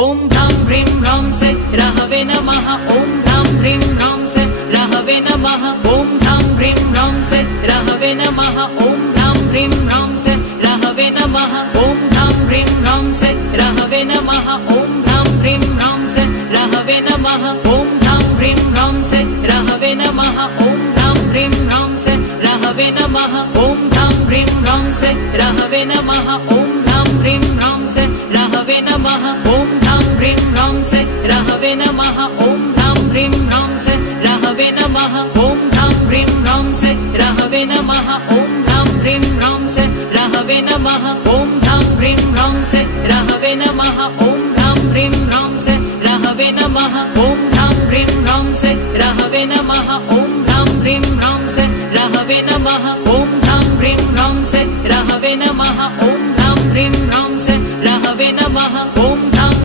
ॐ ह्रां ह्रीं ह्रौं से रहवे नमः ॐ ह्रां ह्रीं ह्रौं से रहवे नमः ॐ ह्रां ह्रीं ह्रौं से रहवे नमः ॐ ह्रां ह्रीं ह्रौं से रहवे नमः ॐ ह्रां ह्रीं ह्रौं से रहवे नमः ॐ ह्रां ह्रीं ह्रौं से रहवे नमः ॐ ह्रां ह्रीं ह्रौं से रहवे नमः ॐ ह्रां ह्रीं ह्रौं से रहवे नमः ॐ ह्रां ह्रीं ह्रौं से रहवे नमः ॐ ह्रां ह्रीं ह्रौं से रहवे नमः ॐ ह्रां ह्रीं ह्रौं से रहवे नमः ॐ ह्रां ह्रीं ह्रौं से रहवे नमः ॐ ह्रां ह्रीं ह्रौं से रहवे नमः ॐ ह्रां ह्रीं ह्रौं से रहवे नमः ॐ ह्रां ह्रीं ह्रौं से रहवे नमः ॐ ह्रां ह्रीं ह्रौं से रहवे नमः ॐ ह्रां ह्रीं ह्रौं से रहवे नमः ॐ ह्रां ह्रीं ह्रौं से रहवे नमः ॐ ह्रां ह्रीं ह्रौं से रहवे नमः ॐ ह्रां ह्रीं